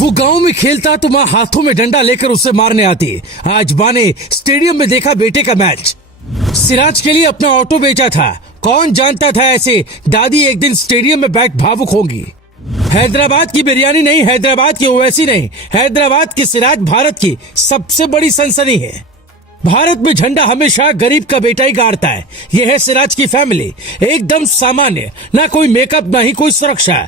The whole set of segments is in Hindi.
वो गांव में खेलता तो माँ हाथों में डंडा लेकर उसे मारने आती। आज माँ ने स्टेडियम में देखा बेटे का मैच। सिराज के लिए अपना ऑटो बेचा था। कौन जानता था ऐसे दादी एक दिन स्टेडियम में बैठ भावुक होंगी। हैदराबाद की बिरयानी नहीं, हैदराबाद की ओवैसी नहीं, हैदराबाद की सिराज भारत की सबसे बड़ी सनसनी है। भारत में झंडा हमेशा गरीब का बेटा ही गाड़ता है। यह है सिराज की फैमिली, एकदम सामान्य, ना कोई मेकअप ना ही कोई सुरक्षा।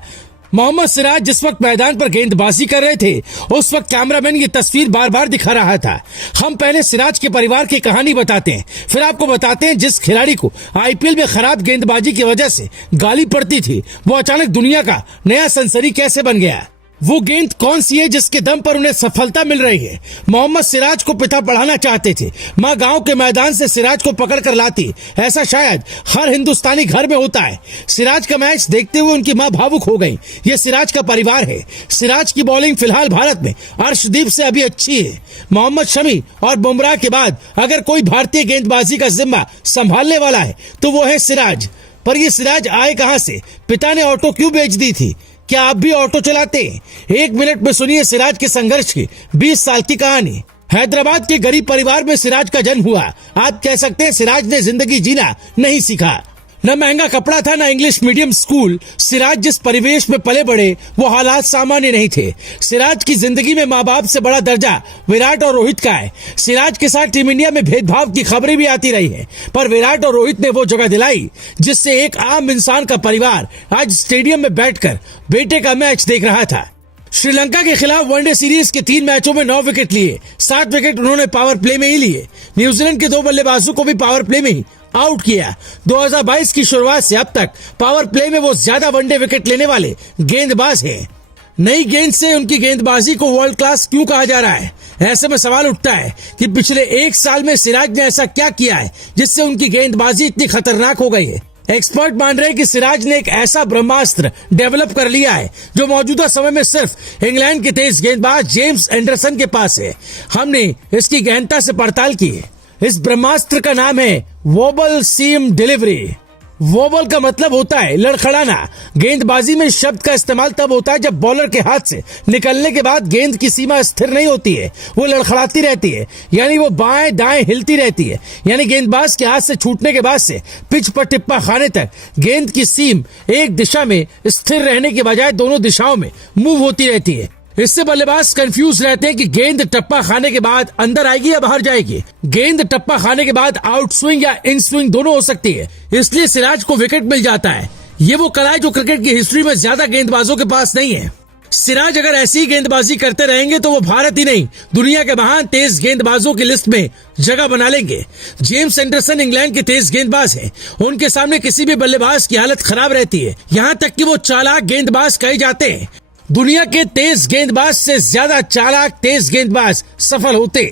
मोहम्मद सिराज जिस वक्त मैदान पर गेंदबाजी कर रहे थे उस वक्त कैमरामैन ये तस्वीर बार बार दिखा रहा था। हम पहले सिराज के परिवार की कहानी बताते हैं, फिर आपको बताते हैं जिस खिलाड़ी को आईपीएल में खराब गेंदबाजी की वजह से गाली पड़ती थी वो अचानक दुनिया का नया सनसनी कैसे बन गया। वो गेंद कौन सी है जिसके दम पर उन्हें सफलता मिल रही है। मोहम्मद सिराज को पिता पढ़ाना चाहते थे। माँ गांव के मैदान से सिराज को पकड़ कर लाती। ऐसा शायद हर हिंदुस्तानी घर में होता है। सिराज का मैच देखते हुए उनकी माँ भावुक हो गई। ये सिराज का परिवार है। सिराज की बॉलिंग फिलहाल भारत में अर्शदीप से अभी अच्छी है। मोहम्मद शमी और बुमराह के बाद अगर कोई भारतीय गेंदबाजी का जिम्मा संभालने वाला है तो वो है सिराज। पर ये सिराज आए कहां से? पिता ने ऑटो क्यों बेच दी थी? क्या आप भी ऑटो चलाते हैं? 1 मिनट में सुनिए सिराज के संघर्ष की 20 साल की कहानी। हैदराबाद के गरीब परिवार में सिराज का जन्म हुआ। आप कह सकते हैं सिराज ने जिंदगी जीना नहीं सीखा। न महंगा कपड़ा था, न इंग्लिश मीडियम स्कूल। सिराज जिस परिवेश में पले बड़े वो हालात सामान्य नहीं थे। सिराज की जिंदगी में माँ बाप से बड़ा दर्जा विराट और रोहित का है। सिराज के साथ टीम इंडिया में भेदभाव की खबरें भी आती रही है, पर विराट और रोहित ने वो जगह दिलाई जिससे एक आम इंसान का परिवार आज स्टेडियम में बैठकर बेटे का मैच देख रहा था। श्रीलंका के खिलाफ वनडे सीरीज के 3 मैचों में 9 विकेट लिए। 7 विकेट उन्होंने पावर प्ले में ही लिए। न्यूजीलैंड के 2 बल्लेबाजों को भी पावर प्ले में ही आउट किया। 2022 की शुरुआत से अब तक पावर प्ले में वो ज्यादा वनडे विकेट लेने वाले गेंदबाज हैं। नई गेंद से उनकी गेंदबाजी को वर्ल्ड क्लास क्यों कहा जा रहा है? ऐसे में सवाल उठता है कि पिछले 1 साल में सिराज ने ऐसा क्या किया है जिससे उनकी गेंदबाजी इतनी खतरनाक हो गई है। एक्सपर्ट मान रहे हैं कि सिराज ने एक ऐसा ब्रह्मास्त्र डेवलप कर लिया है जो मौजूदा समय में सिर्फ इंग्लैंड के तेज गेंदबाज जेम्स एंडरसन के पास है। हमने इसकी गहनता से पड़ताल की है। इस ब्रह्मास्त्र का नाम है वोबल सीम डिलीवरी। वोबल का मतलब होता है लड़खड़ाना। गेंदबाजी में इस शब्द का इस्तेमाल तब होता है जब बॉलर के हाथ से निकलने के बाद गेंद की सीमा स्थिर नहीं होती है, वो लड़खड़ाती रहती है, यानी वो बाएं दाएं हिलती रहती है। यानी गेंदबाज के हाथ से छूटने के बाद से पिच पर टिप्पा खाने तक गेंद की सीम एक दिशा में स्थिर रहने के बजाय दोनों दिशाओं में मूव होती रहती है। इससे बल्लेबाज कंफ्यूज रहते हैं कि गेंद टप्पा खाने के बाद अंदर आएगी या बाहर जाएगी। गेंद टप्पा खाने के बाद आउट स्विंग या इन स्विंग दोनों हो सकती है, इसलिए सिराज को विकेट मिल जाता है। ये वो कला है जो क्रिकेट की हिस्ट्री में ज्यादा गेंदबाजों के पास नहीं है। सिराज अगर ऐसी ही गेंदबाजी करते रहेंगे तो वो भारत ही नहीं दुनिया के महान तेज गेंदबाजों की लिस्ट में जगह बना लेंगे। जेम्स एंडरसन इंग्लैंड के तेज गेंदबाज हैं। उनके सामने किसी भी बल्लेबाज की हालत खराब रहती है, यहाँ तक कि वो चालाक गेंदबाज कहे जाते हैं। दुनिया के तेज गेंदबाज से ज्यादा चालाक तेज गेंदबाज सफल होते।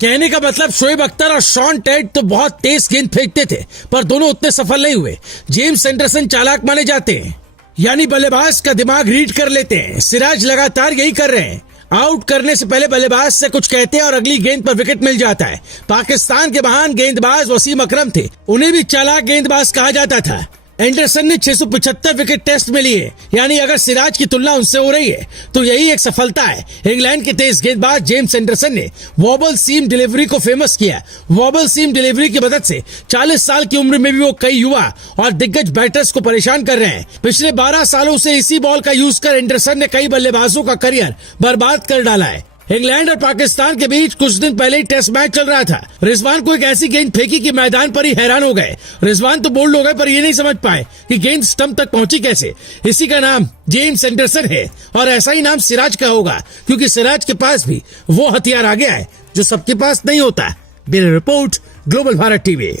कहने का मतलब शोएब अख्तर और शॉन टेट तो बहुत तेज गेंद फेंकते थे पर दोनों उतने सफल नहीं हुए। जेम्स एंडरसन चालाक माने जाते हैं, यानी बल्लेबाज का दिमाग रीड कर लेते हैं। सिराज लगातार यही कर रहे हैं। आउट करने से पहले बल्लेबाज से कुछ कहते हैं और अगली गेंद पर विकेट मिल जाता है। पाकिस्तान के महान गेंदबाज वसीम अकरम थे, उन्हें भी चालाक गेंदबाज कहा जाता था। एंडरसन ने 675 विकेट टेस्ट में लिए, यानी अगर सिराज की तुलना उनसे हो रही है तो यही एक सफलता है। इंग्लैंड के तेज गेंदबाज जेम्स एंडरसन ने वॉबल सीम डिलीवरी को फेमस किया। वॉबल सीम डिलीवरी की मदद से 40 साल की उम्र में भी वो कई युवा और दिग्गज बैटर्स को परेशान कर रहे हैं। पिछले 12 सालों से इसी बॉल का यूज कर एंडरसन ने कई बल्लेबाजों का करियर बर्बाद कर डाला है। इंग्लैंड और पाकिस्तान के बीच कुछ दिन पहले ही टेस्ट मैच चल रहा था। रिजवान को एक ऐसी गेंद फेंकी कि मैदान पर ही हैरान हो गए। रिजवान तो बोल्ड हो गए पर ये नहीं समझ पाए कि गेंद स्टंप तक पहुंची कैसे। इसी का नाम जेम्स एंडरसन है और ऐसा ही नाम सिराज का होगा क्योंकि सिराज के पास भी वो हथियार आ गया है जो सबके पास नहीं होता। Bureau report, global Bharat TV.